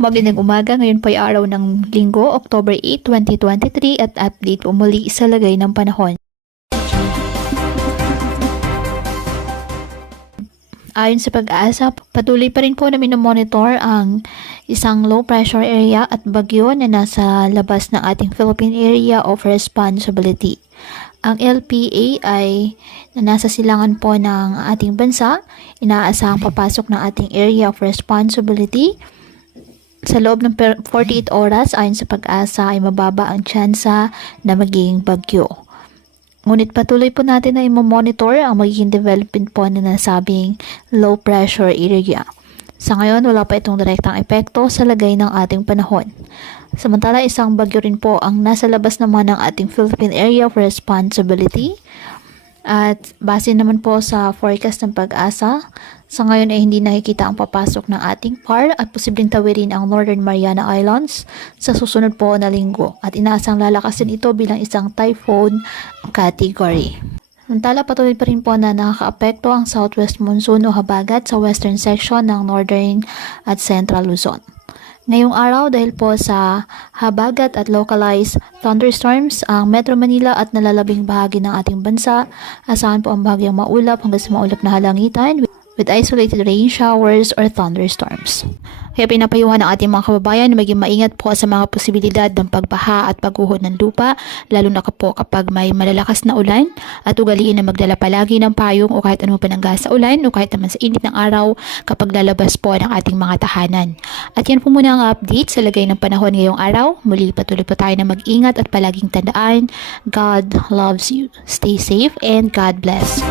Magandang umaga, ngayon po ay araw ng Linggo, October 8, 2023 at update po muli sa lagay ng panahon. Ayon sa pag-asa, patuloy pa rin po na minomonitor ang isang low pressure area at bagyo na nasa labas ng ating Philippine Area of Responsibility. Ang LPA ay nasa silangan po ng ating bansa, inaasahang papasok ng ating Area of Responsibility. Sa loob ng 48 oras, ayon sa pag-asa, ay mababa ang tsansa na magiging bagyo. Ngunit patuloy po natin na i-monitor ang magiging development po na nasabing low pressure area. Sa ngayon, wala pa itong direktang epekto sa lagay ng ating panahon. Samantala, isang bagyo rin po ang nasa labas naman ng ating Philippine Area of Responsibility. At base naman po sa forecast ng pag-asa, sa ngayon ay hindi nakikita ang papasok ng ating PAR at posibleng tawirin ang Northern Mariana Islands sa susunod po na linggo at inaasang lalakasin ito bilang isang typhoon category. Samantala, patuloy pa rin po na nakakaapekto ang southwest monsoon o habagat sa western section ng northern at central Luzon. Ngayong araw, dahil po sa habagat at localized thunderstorms, ang Metro Manila at nalalabing bahagi ng ating bansa, asahan po ang bahagyang maulap hanggang sa maulap na halangitan with isolated rain showers or thunderstorms. Kaya pinapayuhan ng ating mga kababayan na maging maingat po sa mga posibilidad ng pagbaha at pagguho ng lupa, lalo na po kapag may malalakas na ulan, at ugaliin na magdala palagi ng payong o kahit anong panangga sa ulan o kahit naman sa init ng araw kapag lalabas po ng ating mga tahanan. At yan po muna ang update sa lagay ng panahon ngayong araw. Muli patuloy po tayo na mag-ingat at palaging tandaan, God loves you. Stay safe and God bless.